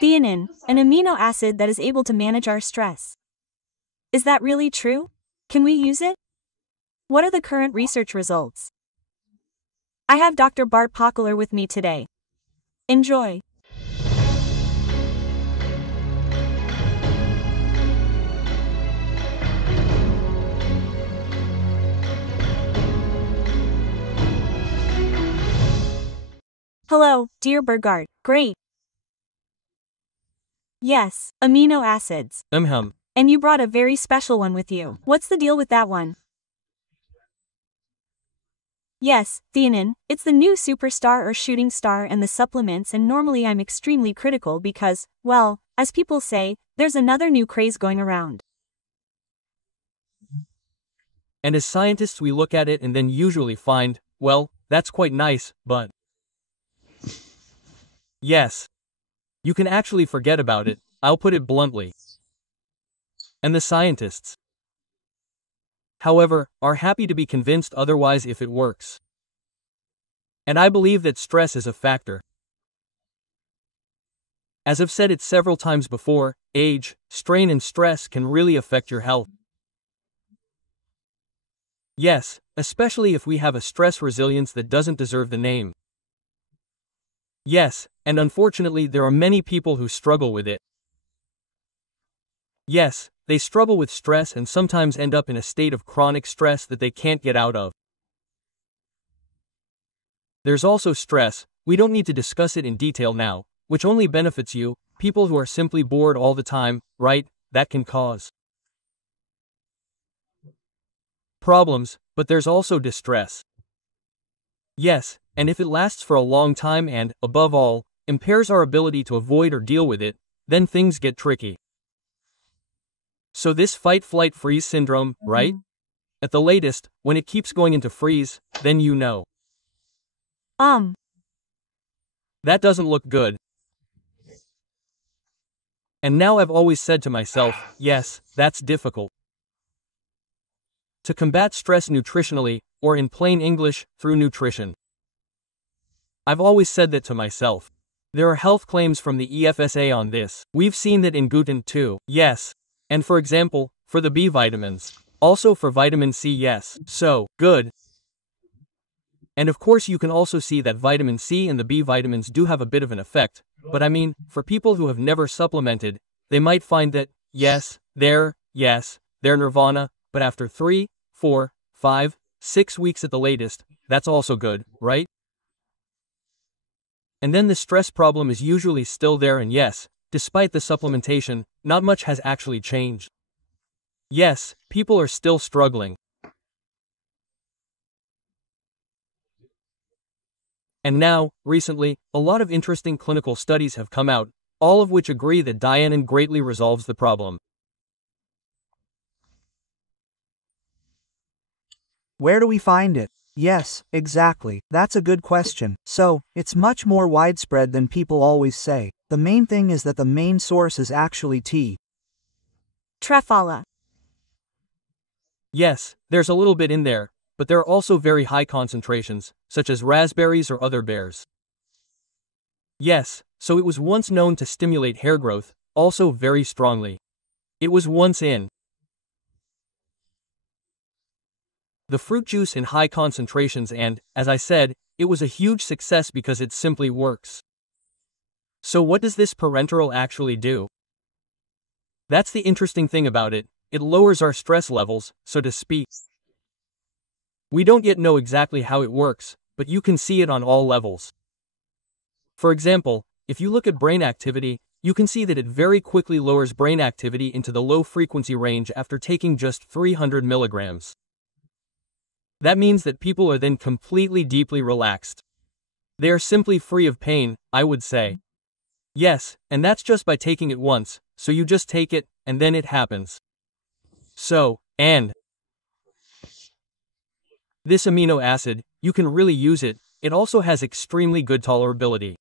Theanin, an amino acid that is able to manage our stress. Is that really true? Can we use it? What are the current research results? I have Dr. Burkhard Poeggeler with me today. Enjoy. Hello, dear Burkhard. Great. Yes, amino acids. And you brought a very special one with you. What's the deal with that one? Yes, theanin, it's the new superstar or shooting star and the supplements, and normally I'm extremely critical because, well, as people say, there's another new craze going around. And as scientists we look at it and then usually find, well, that's quite nice, but... Yes. You can actually forget about it, I'll put it bluntly. And the scientists, however, are happy to be convinced otherwise if it works. And I believe that stress is a factor. As I've said it several times before, age, strain and stress can really affect your health. Yes, especially if we have a stress resilience that doesn't deserve the name. Yes, and unfortunately there are many people who struggle with it. Yes, they struggle with stress and sometimes end up in a state of chronic stress that they can't get out of. There's also stress, we don't need to discuss it in detail now, which only benefits you, people who are simply bored all the time, right? That can cause problems, but there's also distress. Yes, and if it lasts for a long time and, above all, impairs our ability to avoid or deal with it, then things get tricky. So this fight-flight-freeze syndrome, right? At the latest, when it keeps going into freeze, then you know. That doesn't look good. And now I've always said to myself, yes, that's difficult. To combat stress nutritionally, or in plain English, through nutrition. I've always said that to myself. There are health claims from the EFSA on this. We've seen that in gluten too. Yes. And for example, for the B vitamins. Also for vitamin C, yes. So, good. And of course you can also see that vitamin C and the B vitamins do have a bit of an effect. But I mean, for people who have never supplemented, they might find that, yes, they're nirvana, but after 3, 4, 5, 6 weeks at the latest, that's also good, right? And then the stress problem is usually still there, and yes, despite the supplementation, not much has actually changed. Yes, people are still struggling. And now, recently, a lot of interesting clinical studies have come out, all of which agree that L-Theanin greatly resolves the problem. Where do we find it? Yes, exactly. That's a good question. So, it's much more widespread than people always say. The main thing is that the main source is actually tea. Trefala. Yes, there's a little bit in there, but there are also very high concentrations, such as raspberries or other bears. Yes, so it was once known to stimulate hair growth, also very strongly. It was once in the fruit juice in high concentrations and, as I said, it was a huge success because it simply works. So what does this parenteral actually do? That's the interesting thing about it, it lowers our stress levels, so to speak. We don't yet know exactly how it works, but you can see it on all levels. For example, if you look at brain activity, you can see that it very quickly lowers brain activity into the low frequency range after taking just 300 milligrams. That means that people are then completely deeply relaxed. They are simply free of pain, I would say. Yes, and that's just by taking it once, so you just take it, and then it happens. So, and this amino acid, you can really use it, it also has extremely good tolerability.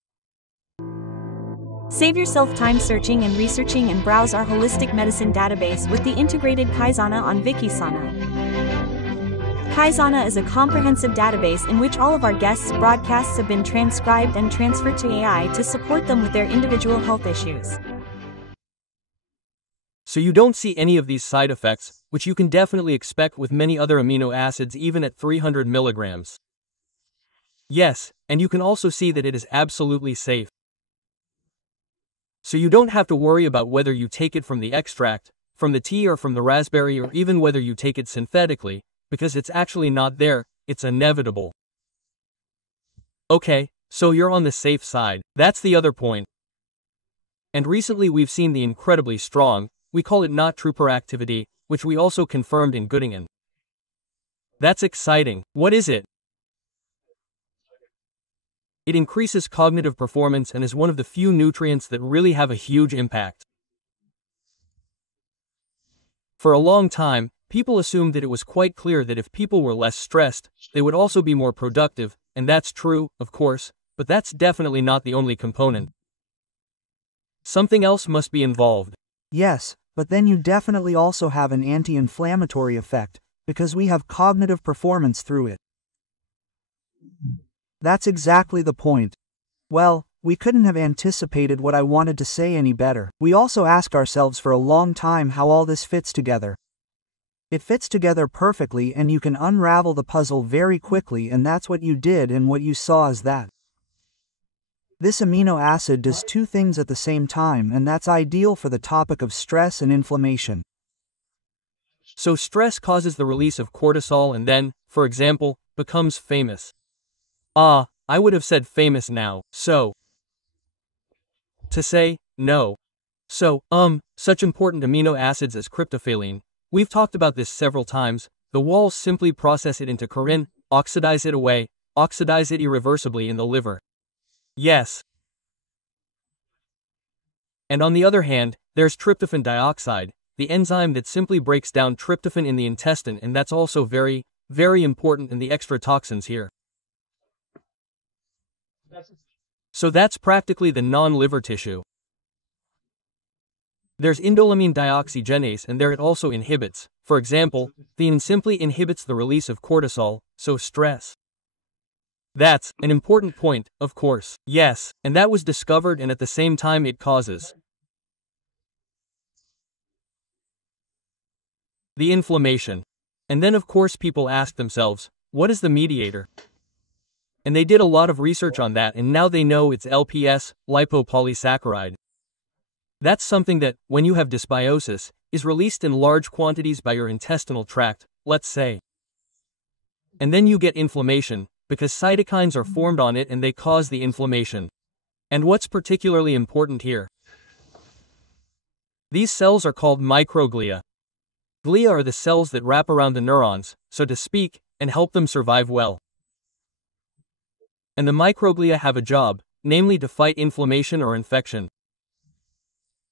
Save yourself time searching and researching and browse our holistic medicine database with the integrated Kaizana on Wikisana. Kaizana is a comprehensive database in which all of our guests' broadcasts have been transcribed and transferred to AI to support them with their individual health issues. So you don't see any of these side effects, which you can definitely expect with many other amino acids even at 300 milligrams. Yes, and you can also see that it is absolutely safe. So you don't have to worry about whether you take it from the extract, from the tea or from the raspberry, or even whether you take it synthetically, because it's actually not there, it's inevitable. Okay, so you're on the safe side. That's the other point. And recently we've seen the incredibly strong, we call it not true proactivity, which we also confirmed in Göttingen. That's exciting. What is it? It increases cognitive performance and is one of the few nutrients that really have a huge impact. For a long time, people assumed that it was quite clear that if people were less stressed, they would also be more productive, and that's true, of course, but that's definitely not the only component. Something else must be involved. Yes, but then you definitely also have an anti-inflammatory effect, because we have cognitive performance through it. That's exactly the point. Well, we couldn't have anticipated what I wanted to say any better. We also ask ourselves for a long time how all this fits together. It fits together perfectly and you can unravel the puzzle very quickly, and that's what you did, and what you saw is that this amino acid does two things at the same time, and that's ideal for the topic of stress and inflammation. So stress causes the release of cortisol and then, for example, becomes famous. I would have said famous now, so. To say, no. So, such important amino acids as tryptophan, we've talked about this several times, the walls simply process it into chorin, oxidize it away, oxidize it irreversibly in the liver. Yes. And on the other hand, there's tryptophan dioxide, the enzyme that simply breaks down tryptophan in the intestine, and that's also very, very important in the extra toxins here. So that's practically the non-liver tissue. There's indolamine dioxygenase, and there it also inhibits. For example, thein simply inhibits the release of cortisol, so stress. That's an important point, of course. Yes, and that was discovered, and at the same time it causes the inflammation. And then of course people ask themselves, what is the mediator? And they did a lot of research on that, and now they know it's LPS, lipopolysaccharide. That's something that, when you have dysbiosis, is released in large quantities by your intestinal tract, let's say. And then you get inflammation, because cytokines are formed on it and they cause the inflammation. And what's particularly important here? These cells are called microglia. Glia are the cells that wrap around the neurons, so to speak, and help them survive well. And the microglia have a job, namely to fight inflammation or infection.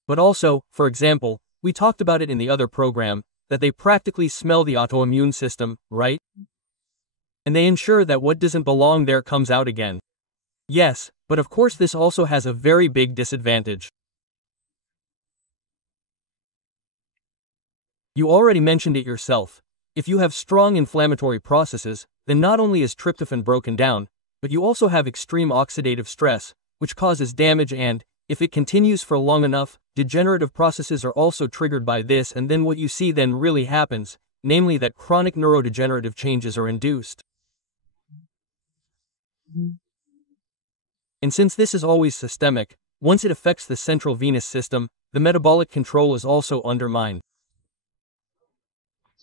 But also, for example, we talked about it in the other program, that they practically smell the autoimmune system, right? And they ensure that what doesn't belong there comes out again. Yes, but of course this also has a very big disadvantage. You already mentioned it yourself. If you have strong inflammatory processes, then not only is tryptophan broken down, but you also have extreme oxidative stress, which causes damage, and, if it continues for long enough, degenerative processes are also triggered by this, and then what you see then really happens, namely that chronic neurodegenerative changes are induced. And since this is always systemic, once it affects the central venous system, the metabolic control is also undermined.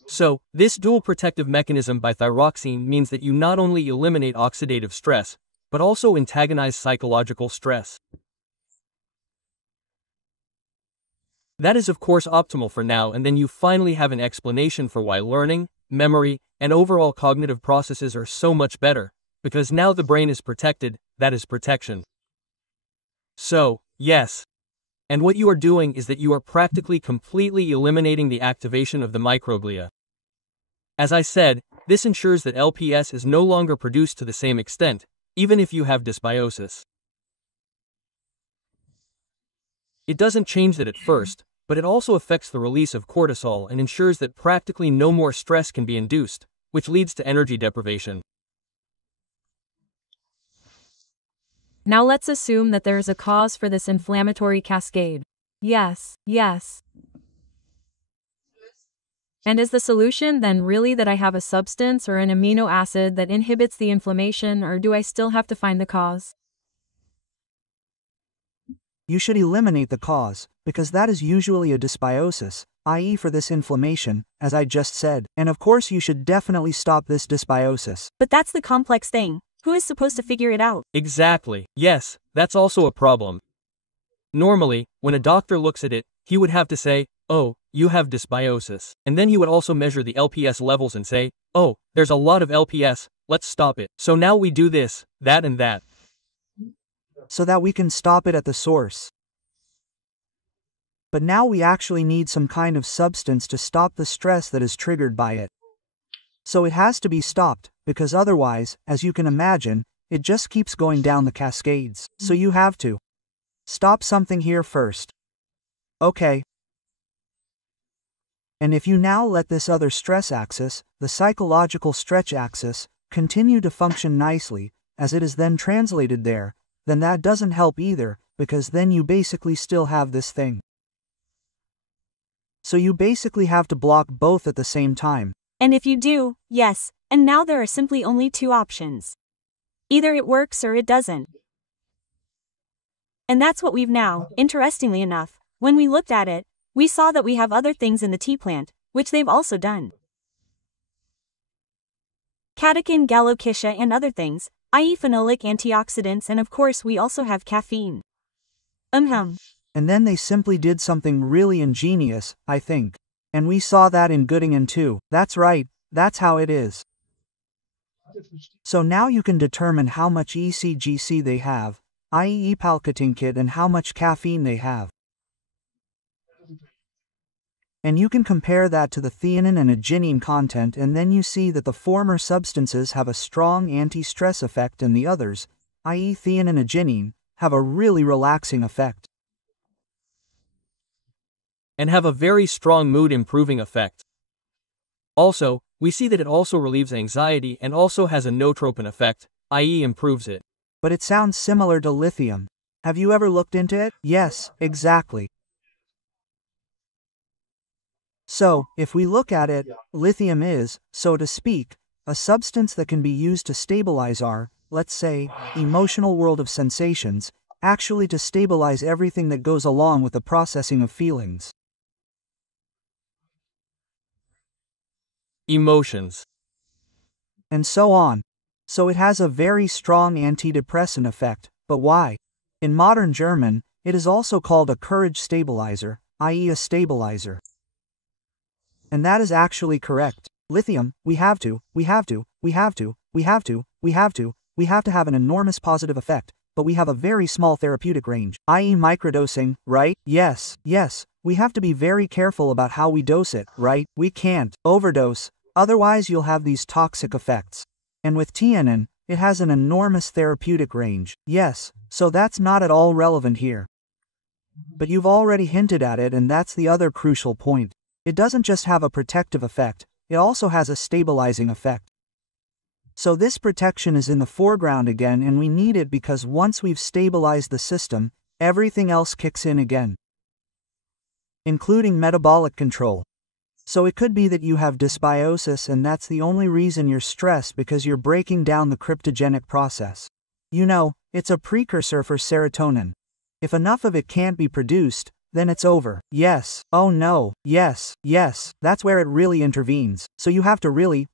So, this dual protective mechanism by thyroxine means that you not only eliminate oxidative stress, but also antagonize psychological stress. That is of course optimal for now, and then you finally have an explanation for why learning, memory, and overall cognitive processes are so much better, because now the brain is protected, that is protection. So, yes. And what you are doing is that you are practically completely eliminating the activation of the microglia. As I said, this ensures that LPS is no longer produced to the same extent, even if you have dysbiosis. It doesn't change that at first, but it also affects the release of cortisol and ensures that practically no more stress can be induced, which leads to energy deprivation. Now let's assume that there is a cause for this inflammatory cascade. Yes. And is the solution then really that I have a substance or an amino acid that inhibits the inflammation, or do I still have to find the cause? You should eliminate the cause, because that is usually a dysbiosis, i.e. for this inflammation, as I just said, and of course you should definitely stop this dysbiosis. But that's the complex thing. Who is supposed to figure it out? Exactly. Yes, that's also a problem. Normally, when a doctor looks at it, he would have to say, "Oh, you have dysbiosis." And then he would also measure the LPS levels and say, "Oh, there's a lot of LPS, let's stop it." So now we do this, that and that. So that we can stop it at the source. But now we actually need some kind of substance to stop the stress that is triggered by it. So it has to be stopped, because otherwise, as you can imagine, it just keeps going down the cascades. So you have to stop something here first. Okay. And if you now let this other stress axis, the psychological stretch axis, continue to function nicely, as it is then translated there, then that doesn't help either, because then you basically still have this thing. So you basically have to block both at the same time. And if you do, yes, and now there are simply only two options. Either it works or it doesn't. And that's what we've now, interestingly enough, when we looked at it, we saw that we have other things in the tea plant, which they've also done. Catechin, galochisha and other things, i.e. phenolic antioxidants, and of course we also have caffeine. And then they simply did something really ingenious, I think. And we saw that in Göttingen too. That's right, that's how it is. So now you can determine how much ECGC they have, i.e. epalketinkit, and how much caffeine they have. And you can compare that to the theanine and arginine content, and then you see that the former substances have a strong anti-stress effect and the others, i.e. theanine and arginine, have a really relaxing effect. And have a very strong mood-improving effect. Also, we see that it also relieves anxiety and also has a nootropin effect, i.e. improves it. But it sounds similar to lithium. Have you ever looked into it? Yes, exactly. So, if we look at it, lithium is, so to speak, a substance that can be used to stabilize our, let's say, emotional world of sensations, actually to stabilize everything that goes along with the processing of feelings. Emotions. And so on. So it has a very strong antidepressant effect, but why? In modern German, it is also called a courage stabilizer, i.e. a stabilizer. And that is actually correct. Lithium, we have to have an enormous positive effect, but we have a very small therapeutic range, i.e. microdosing, right? Yes, we have to be very careful about how we dose it, right? We can't overdose, otherwise you'll have these toxic effects. And with theanine, it has an enormous therapeutic range, yes, so that's not at all relevant here. But you've already hinted at it, and that's the other crucial point. It doesn't just have a protective effect, it also has a stabilizing effect. So this protection is in the foreground again, and we need it because once we've stabilized the system, everything else kicks in again, including metabolic control. So it could be that you have dysbiosis, and that's the only reason you're stressed, because you're breaking down the cryptogenic process. You know, it's a precursor for serotonin. If enough of it can't be produced, then it's over. Yes, oh no, yes, that's where it really intervenes. So you have to really,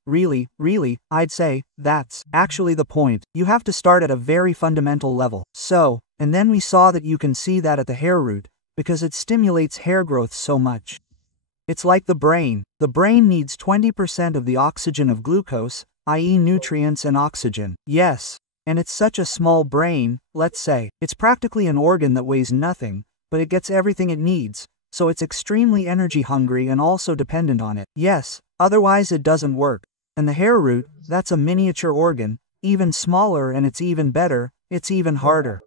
I'd say, that's actually the point. You have to start at a very fundamental level. So, and then we saw that you can see that at the hair root, because it stimulates hair growth so much. It's like the brain. The brain needs 20% of the oxygen of glucose, i.e. nutrients and oxygen. Yes, and it's such a small brain, let's say. It's practically an organ that weighs nothing, but it gets everything it needs, so it's extremely energy hungry and also dependent on it. Yes, otherwise it doesn't work. And the hair root, that's a miniature organ, even smaller, and it's even better, it's even harder.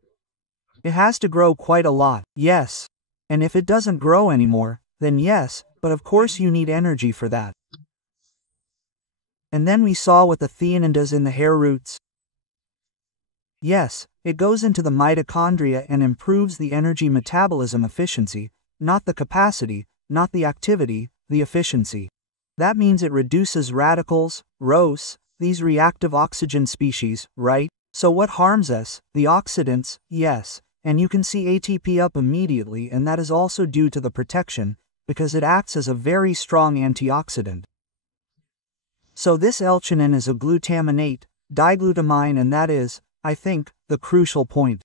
It has to grow quite a lot, yes. And if it doesn't grow anymore, then yes, but of course you need energy for that. And then we saw what the theanine does in the hair roots. Yes, it goes into the mitochondria and improves the energy metabolism efficiency, not the capacity, not the activity, the efficiency. That means it reduces radicals, ROS, these reactive oxygen species, right? So what harms us? The oxidants, yes, and you can see ATP up immediately, and that is also due to the protection, because it acts as a very strong antioxidant. So this L-Theanin is a glutaminate, diglutamine, and that is, I think, the crucial point.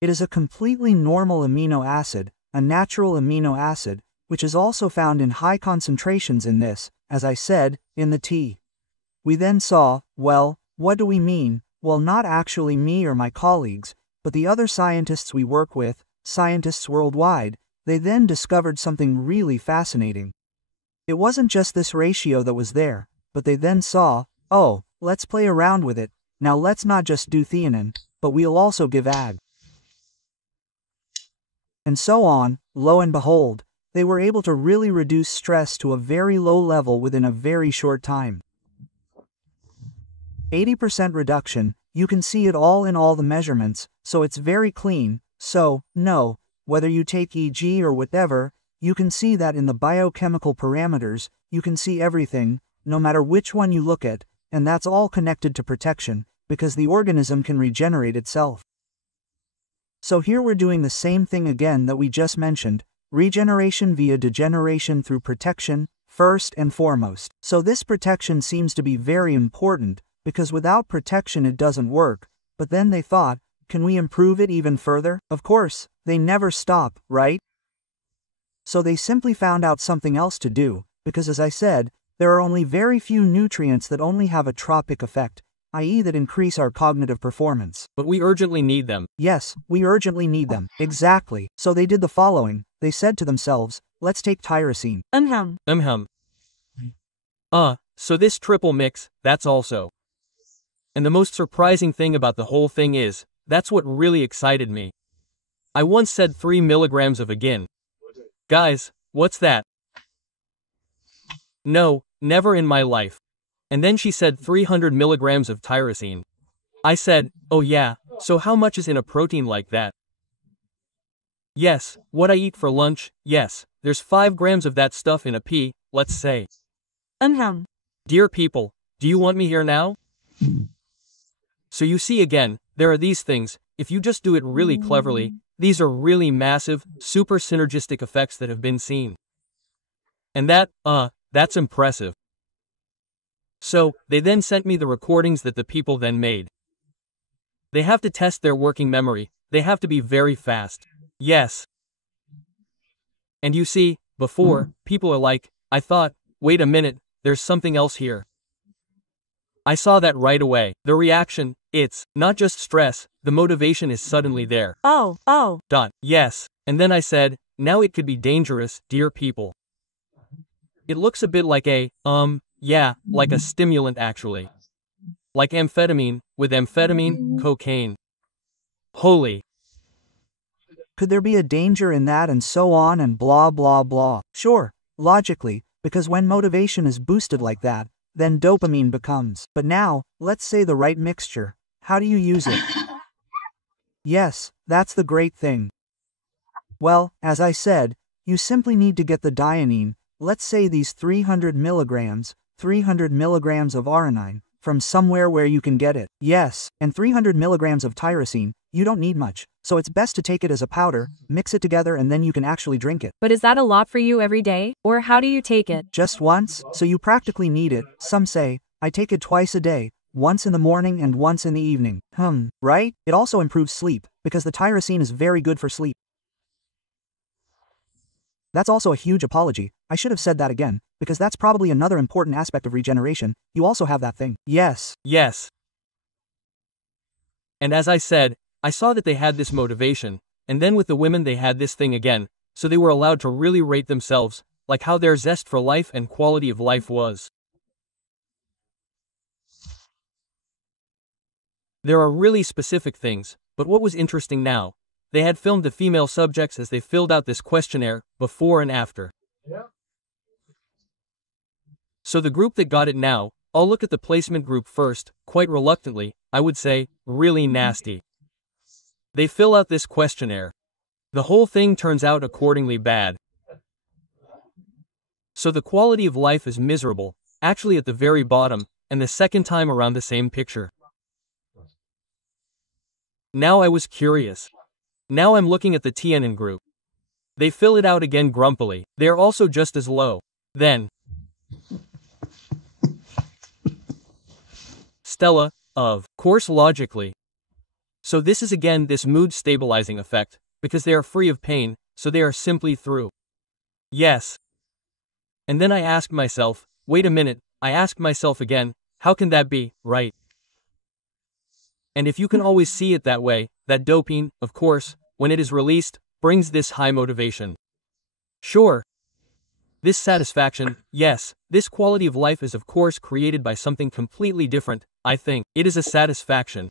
It is a completely normal amino acid, a natural amino acid, which is also found in high concentrations in this, as I said, in the tea. We then saw, well, what do we mean? Well, not actually me or my colleagues, but the other scientists we work with, scientists worldwide. They then discovered something really fascinating. It wasn't just this ratio that was there, but they then saw, oh, let's play around with it. Now let's not just do theanine, but we'll also give ag. And so on, lo and behold, they were able to really reduce stress to a very low level within a very short time. 80% reduction, you can see it all in all the measurements, so it's very clean. So, no, whether you take EG or whatever, you can see that in the biochemical parameters, you can see everything, no matter which one you look at, and that's all connected to protection, because the organism can regenerate itself. So here we're doing the same thing again that we just mentioned, regeneration via degeneration through protection, first and foremost. So this protection seems to be very important, because without protection it doesn't work, but then they thought, can we improve it even further? Of course, they never stop, right? So they simply found out something else to do, because as I said, there are only very few nutrients that only have a tropic effect, i.e. that increase our cognitive performance. But we urgently need them. Yes, we urgently need them. Exactly. So they did the following. They said to themselves, let's take tyrosine. So this triple mix, that's also. And the most surprising thing about the whole thing is, that's what really excited me. I once said 3 milligrams of again. Guys, what's that? No, never in my life. And then she said 300 milligrams of tyrosine. I said, oh yeah, so how much is in a protein like that? Yes, what I eat for lunch, yes, there's 5 grams of that stuff in a pea, let's say. Dear people, do you want me here now? So you see again, there are these things, if you just do it really cleverly, these are really massive, super synergistic effects that have been seen. And that's impressive. So, they then sent me the recordings that the people then made. They have to test their working memory, they have to be very fast. Yes. And you see, before, people are like, I thought, wait a minute, there's something else here. I saw that right away. The reaction, it's not just stress, the motivation is suddenly there. Yes. And then I said, now it could be dangerous, dear people. It looks a bit like like a stimulant actually. Like amphetamine, with amphetamine, cocaine. Holy. Could there be a danger in that and so on and blah blah blah? Sure, logically, because when motivation is boosted like that, then dopamine becomes. But now, let's say the right mixture. How do you use it? Yes, that's the great thing. Well, as I said, you simply need to get the dianine, let's say these 300 milligrams of arginine, from somewhere where you can get it. Yes, and 300 milligrams of tyrosine, you don't need much, so it's best to take it as a powder, mix it together and then you can actually drink it. But is that a lot for you every day, or how do you take it? Just once, so you practically need it. Some say, I take it twice a day, once in the morning and once in the evening. Right? It also improves sleep, because the tyrosine is very good for sleep. That's also a huge apology. I should have said that again, because that's probably another important aspect of regeneration. You also have that thing. Yes. And as I said, I saw that they had this motivation, and then with the women they had this thing again, so they were allowed to really rate themselves, like how their zest for life and quality of life was. There are really specific things, but what was interesting now, they had filmed the female subjects as they filled out this questionnaire, before and after. So the group that got it now, I'll look at the placement group first, quite reluctantly, I would say, really nasty. They fill out this questionnaire. The whole thing turns out accordingly bad. So the quality of life is miserable, actually at the very bottom, and the second time around the same picture. Now I was curious. Now I'm looking at the L-Theanin group. They fill it out again grumpily. They are also just as low. Then Stella, of course logically. So this is again this mood stabilizing effect, because they are free of pain, so they are simply through. Yes. And then I asked myself, wait a minute, I asked myself again, how can that be, right? And if you can always see it that way, that dopamine, of course, when it is released, brings this high motivation. Sure. This satisfaction, yes, this quality of life is of course created by something completely different, I think. It is a satisfaction.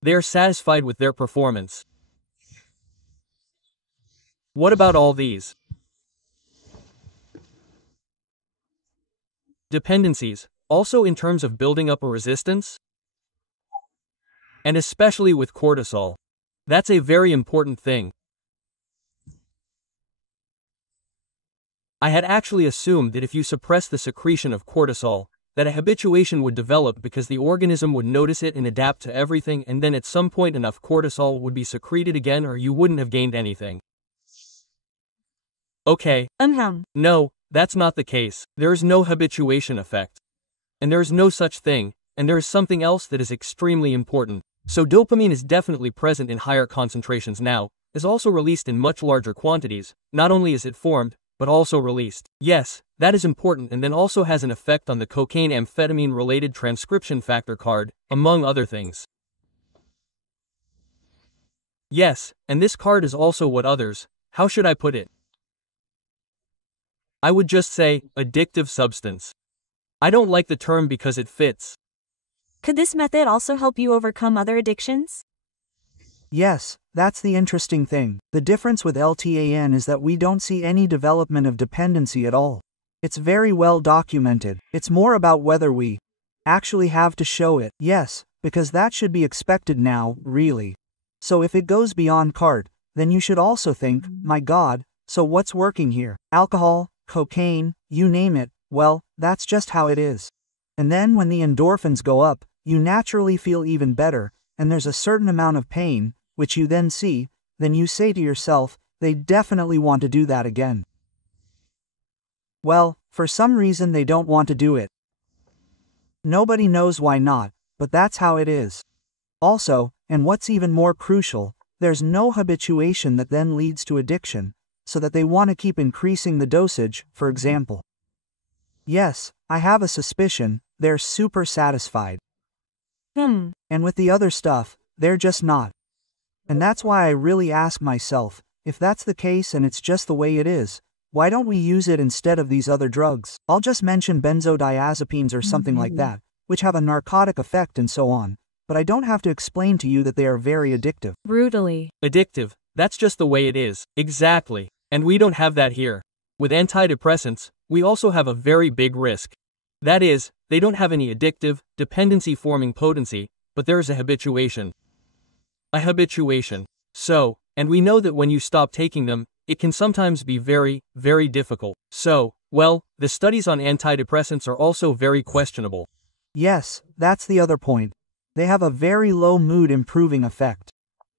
They are satisfied with their performance. What about all these dependencies, also in terms of building up a resistance? And especially with cortisol. That's a very important thing. I had actually assumed that if you suppress the secretion of cortisol, that a habituation would develop because the organism would notice it and adapt to everything, and then at some point enough cortisol would be secreted again or you wouldn't have gained anything. Okay. No, that's not the case. There is no habituation effect. And there is no such thing, and there is something else that is extremely important. So dopamine is definitely present in higher concentrations now, is also released in much larger quantities. Not only is it formed, but also released. Yes, that is important, and then also has an effect on the cocaine-amphetamine-related transcription factor card, among other things. Yes, and this card is also what others, how should I put it? I would just say, addictive substance. I don't like the term because it fits. Could this method also help you overcome other addictions? Yes, that's the interesting thing. The difference with L-Theanin is that we don't see any development of dependency at all. It's very well documented. It's more about whether we actually have to show it. Yes, because that should be expected now, really. So if it goes beyond cart, then you should also think, my God, so what's working here? Alcohol, cocaine, you name it, well, that's just how it is. And then when the endorphins go up, you naturally feel even better, and there's a certain amount of pain, which you then see, then you say to yourself, they definitely want to do that again. Well, for some reason they don't want to do it. Nobody knows why not, but that's how it is. Also, and what's even more crucial, there's no habituation that then leads to addiction, so that they want to keep increasing the dosage, for example. Yes, I have a suspicion, they're super satisfied. And with the other stuff, they're just not. And that's why I really ask myself, if that's the case and it's just the way it is, why don't we use it instead of these other drugs? I'll just mention benzodiazepines or something like that, which have a narcotic effect and so on, but I don't have to explain to you that they are very addictive. Brutally addictive, that's just the way it is. Exactly. And we don't have that here. With antidepressants, we also have a very big risk. That is, they don't have any addictive, dependency-forming potency, but there is a habituation. A habituation. So, and we know that when you stop taking them, it can sometimes be very, very difficult. So, well, the studies on antidepressants are also very questionable. Yes, that's the other point. They have a very low mood-improving effect.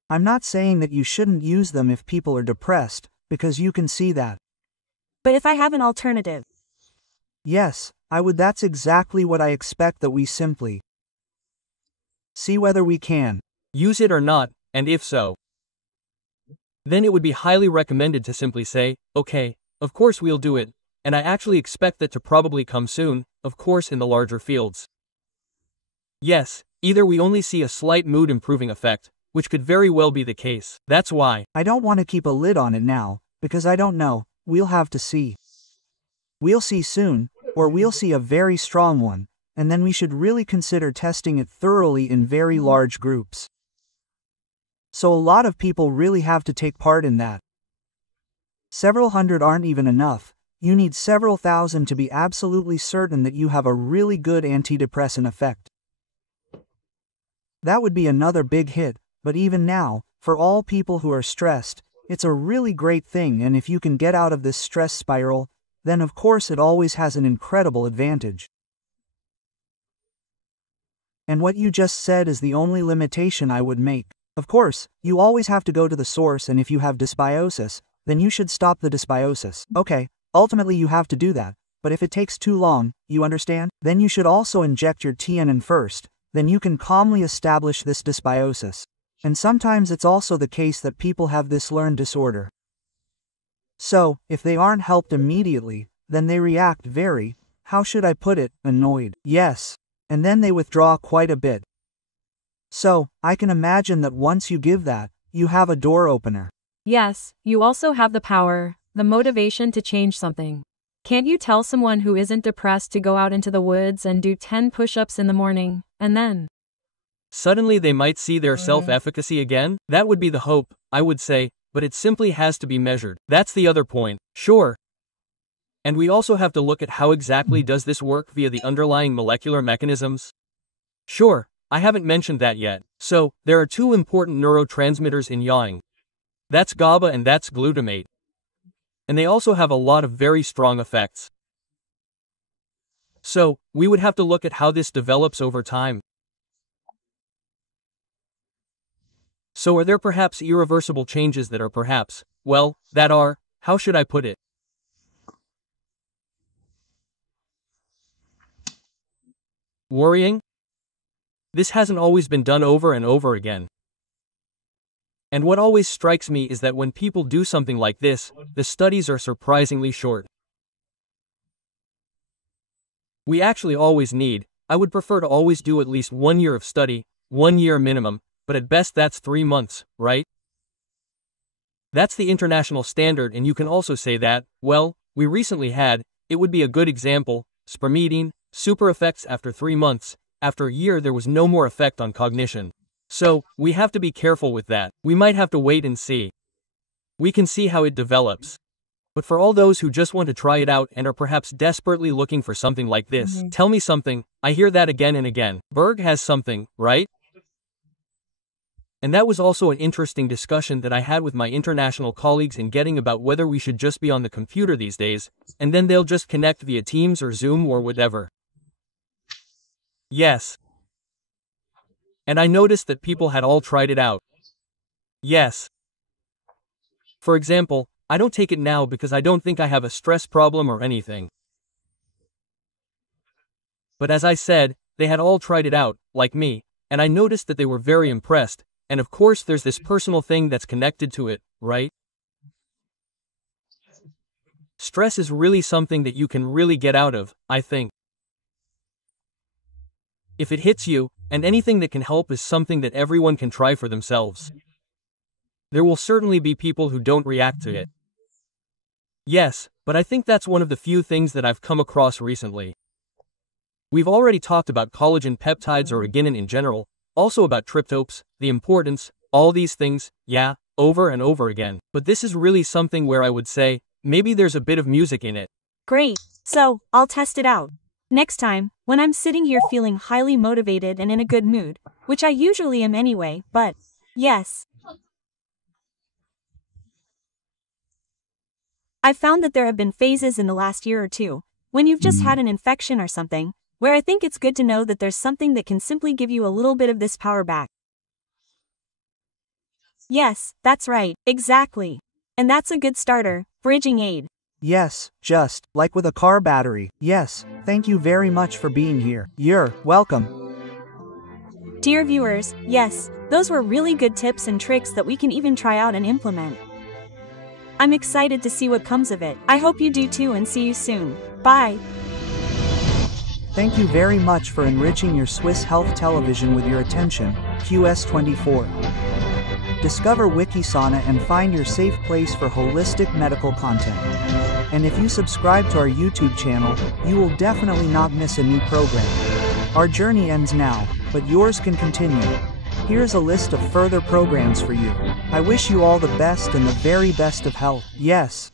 I'm not saying that you shouldn't use them if people are depressed, because you can see that. But if I have an alternative? Yes, I would. That's exactly what I expect, that we simply see whether we can use it or not, and if so, then it would be highly recommended to simply say, okay, of course we'll do it, and I actually expect that to probably come soon, of course in the larger fields. Yes, either we only see a slight mood-improving effect, which could very well be the case. That's why I don't want to keep a lid on it now, because I don't know, we'll have to see. We'll see soon, or we'll see a very strong one, and then we should really consider testing it thoroughly in very large groups. So a lot of people really have to take part in that. Several hundred aren't even enough, you need several thousand to be absolutely certain that you have a really good antidepressant effect. That would be another big hit, but even now, for all people who are stressed, it's a really great thing, and if you can get out of this stress spiral, then of course it always has an incredible advantage. And what you just said is the only limitation I would make. Of course, you always have to go to the source, and if you have dysbiosis, then you should stop the dysbiosis. Okay, ultimately you have to do that, but if it takes too long, you understand? Then you should also inject your L-Theanin first, then you can calmly establish this dysbiosis. And sometimes it's also the case that people have this learned disorder. So, if they aren't helped immediately, then they react very, how should I put it, annoyed. Yes. And then they withdraw quite a bit. So, I can imagine that once you give that, you have a door opener. Yes, you also have the power, the motivation to change something. Can't you tell someone who isn't depressed to go out into the woods and do 10 push-ups in the morning, and then suddenly they might see their self-efficacy again? That would be the hope, I would say, but it simply has to be measured. That's the other point. Sure. And we also have to look at how exactly does this work via the underlying molecular mechanisms? Sure, I haven't mentioned that yet. So, there are two important neurotransmitters in yang. That's GABA and that's glutamate. And they also have a lot of very strong effects. So, we would have to look at how this develops over time. So are there perhaps irreversible changes that are perhaps, well, that are, how should I put it? Worrying? This hasn't always been done over and over again. And what always strikes me is that when people do something like this, the studies are surprisingly short. We actually always need, I would prefer to always do at least 1 year of study, 1 year minimum, but at best that's 3 months, right? That's the international standard, and you can also say that, well, we recently had, it would be a good example, spermidine, super effects after 3 months, after a year there was no more effect on cognition. So, we have to be careful with that. We might have to wait and see. We can see how it develops. But for all those who just want to try it out and are perhaps desperately looking for something like this, tell me something, I hear that again and again. Berg has something, right? And that was also an interesting discussion that I had with my international colleagues in getting about whether we should just be on the computer these days, and then they'll just connect via Teams or Zoom or whatever. Yes. And I noticed that people had all tried it out. Yes. For example, I don't take it now because I don't think I have a stress problem or anything. But as I said, they had all tried it out, like me, and I noticed that they were very impressed, and of course there's this personal thing that's connected to it, right? Stress is really something that you can really get out of, I think. If it hits you, and anything that can help is something that everyone can try for themselves. There will certainly be people who don't react to it. Yes, but I think that's one of the few things that I've come across recently. We've already talked about collagen peptides or arginin in general, also about tryptopes, the importance, all these things, yeah, over and over again. But this is really something where I would say, maybe there's a bit of music in it. Great, so, I'll test it out. Next time, when I'm sitting here feeling highly motivated and in a good mood, which I usually am anyway, but, yes. I've found that there have been phases in the last year or two, when you've just had an infection or something, where I think it's good to know that there's something that can simply give you a little bit of this power back. Yes, that's right, exactly. And that's a good starter, bridging aid. Yes, just like with a car battery. Yes, thank you very much for being here. You're welcome. Dear viewers, yes, those were really good tips and tricks that we can even try out and implement. I'm excited to see what comes of it. I hope you do too, and see you soon. Bye. Thank you very much for enriching your Swiss health television with your attention, QS24. Discover Wikisana and find your safe place for holistic medical content. And if you subscribe to our YouTube channel, you will definitely not miss a new program. Our journey ends now, but yours can continue. Here's a list of further programs for you. I wish you all the best and the very best of health. Yes,